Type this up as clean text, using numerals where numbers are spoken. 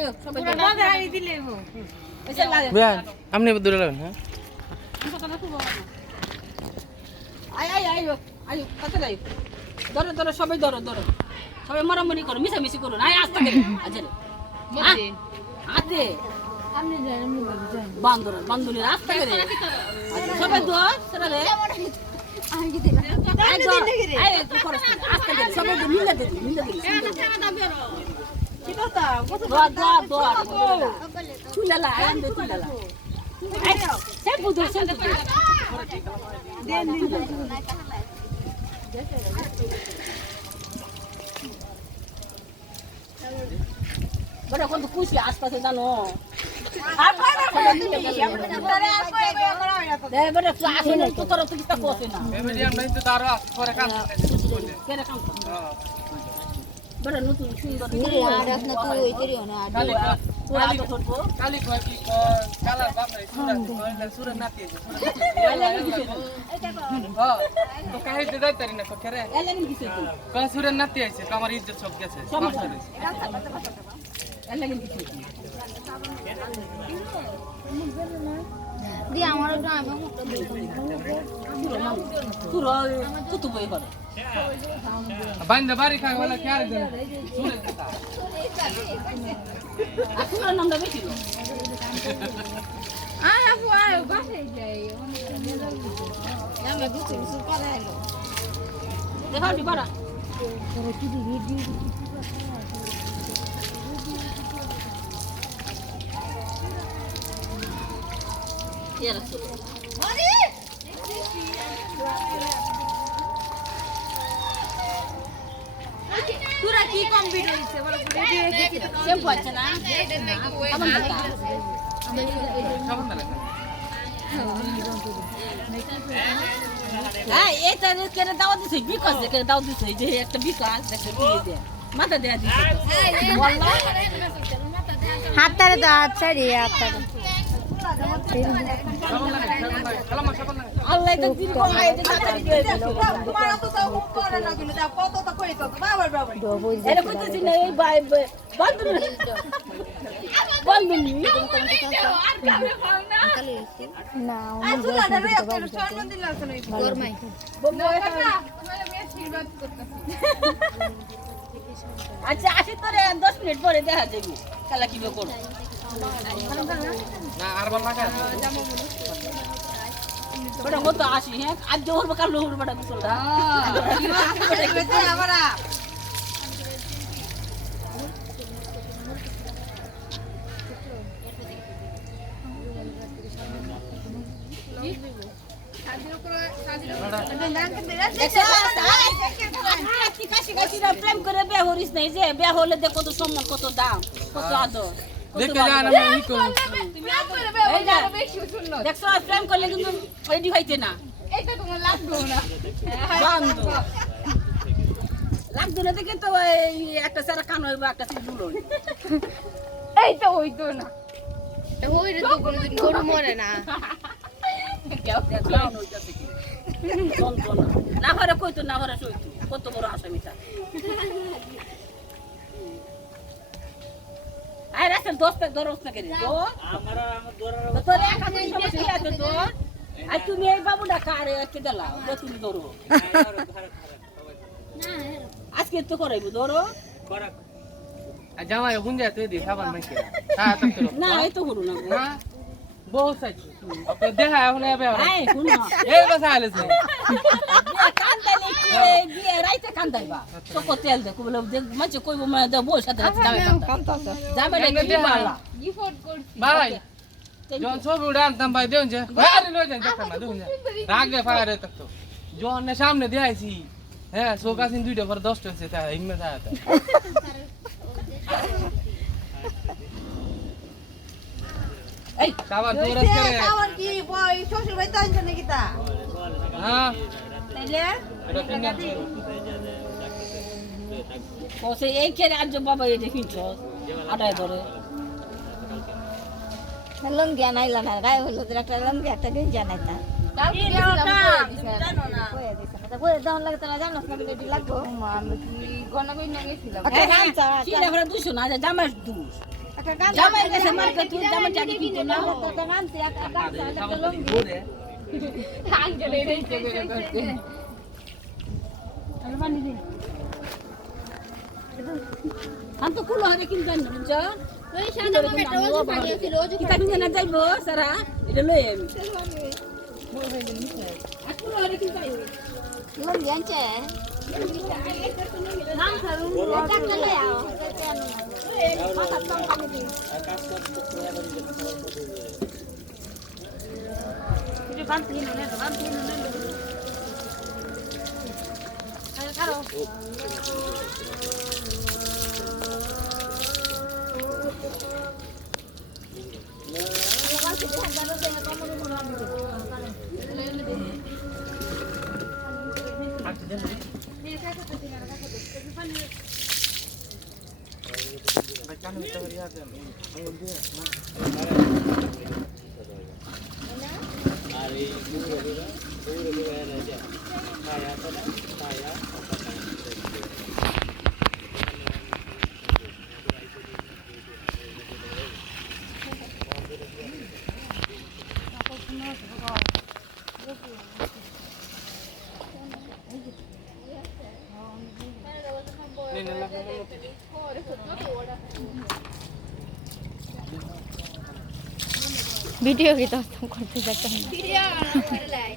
আইও সবাই মজা হারি দিলে গো এসে লাগে বেয়ান আপনি দূরে লাগেন হ্যাঁ আইও কত যাই ধরো সবাই ধরো সবাই মারামারি করো মিশামিশি করো আয় আস্তে করে আজে আতে আপনি জানেন আমি বুঝাই বান্দরের আস্তে করে সবাই ধর সবাই আমি কি দিলাম আয় তুই করো আস্তে করে সবাই মিলে দিবি কি কথা কত দোয়া তুলালা আয় আনবে তুলালা সে বুঝো সে দেন বড় কোন খুশি আশপাশে জানো আর দে বড় ক্লাস হলো তো তোর তো কিছু কোসে না মিডিয়াম নাই তো তার পরে কাজ কেন কাম বড় নতুন সুন্দর আর আপনি তো ওইতেরিও না কালি কয় কি কালার বাপ নাই সুরে নাতি হ্যাঁ তো কাহে দে দাই তারি না তো করে এলেন কিছু কা সুরে নাতি আইছে আমার ইজ্জত সব গেছে এলেন কিছু দি আমারও তো আমি মুখটা তুই কুতু বই করে বান্দা বাড়ি খায় বলে কি আর দেন সুরে কথা আপনার নামটা বেশি আয় আপু আয় বাসায় যাই আমি বুঝছি সুর করে এলো দেখাও দি বাড়া তোরা কি দিবি এর আছে তোরা কি কমপ্লিট হইছে বড় রেডি হয়ে গেছি সেম পাচ্ছে না আমার হ্যাঁ এটা কেন দাওয়াত দিছে বিকাশ কেন দাওয়াত দিছে যে একটা বিকাশ একটা দিয়ে দে মাথা দেয়া দিছে হাতটারে দাও হাত ছাড়িয়ে হাতটারে আল্লাহ তো দিন কোন আইতে টাকা দিয়ে দিল তোমার তো তাও করে না কিন্তু তা কত তো কই তো বাবা বাবা এটা কইতেছি না এই ভাই বন্ধু না আই চুলাটা রে একটা সম্মান দিলাম তো নাই গরমাই আচ্ছা আসি তোরে 10 মিনিট পরে দেখা যাবে খেলা কিভাবে করব না আর বল লাগা বড় মত আসি হ্যাঁ আজ জোর বকার লোহর বড় কুসলটা আমারা প্রেম করে বিয়ে হরিস নাই যে বিয়ে হলে দেখ কত সম্মান কত দাম কত আদর দেখে জান আমি কি করব দেখছো প্রেম করলে কিন্তু রেডি হইতে না এটা তোমার লাগবে না বান্ধব লাগতো না দেখে তো একটা সারা কান হইব একটা সিল দুল এই তো হইতো না হই রে তো কোনদিন গরু মরে না কেউ ক্লাউন হইতাছে কি না ঘরে কইতো না ঘরে সইতো কত বড় আসামিটা আই রাসেল দোস্ত দরস না করে তো আমার তোর একা দিন সমস্যা আছে তো আর তুমি এই বাবুটা কারে কে দিলা যে তুমি ধরো আজকে তো করাইবো ধরো জামাই হুন যায় তুই দি সাবান মাইকে হ্যাঁ তো না এই তো হলো না না বহুত সাইছি ওকে দেখা এখন এবে আই শুনো এই কথা আইছে কান্দাইলে কি বিয়ে রাইতে কান্দাইবা তো তেল দে কইবো মাঝে কইবো মানে দে বই সাথে যাবে কান্দাছে যাবে কি বালা গিফট করছি ভাই জন সব উড়ান তাম ভাই দেউন যে আরে লই যান দেখতা না দেউন রাগে ফারে তক তো জন ने सामने दे आईसी হ্যাঁ সোকাসিন দুইটা পর 10 টা সেটা হিম্মত আতা এই সাবান তোরস করে খাওয়ার কি বই শ্বশুর ভাই তো আনছে নাকি তা হ্যাঁ তাইলে এটা কিনা ওসে এই কেরে আজ বাবা এই দেখিছ আটায় ধরে লঙ্গি আনাইলা না গায়ে হলো একটা লঙ্গি একটা দিন জানাই তা জানো না বলে দাম লাগে তারা জানো না লেডি লাগবো আমি কি গনা কই না গেছিলাম চিলা ভরা দুশো না জামার দুশ একটা গান জামাই গেছে মার্কেট তুই জামাই টাকা কিনতো না একটা গানতে একটা গামছা একটা লুঙ্গি তাহলে বানি দে हम तो कुल हरे किन जान बुझ ওই সাদা মগেটা ওজু পাঠিয়েছিল ওজু কিতা কিন না যাইবো সারা এটা লই আমি আর কুল হরে কিন যাইবো লুঙ্গি আনছে গামছা লুঙ্গি একটা লই আও মাথা কম পানি দি এটা বান তিন না বান তিন না আরে কারো ভিডিও কি তো করতে যাচ্ছেন ভিডিও আর করে লাই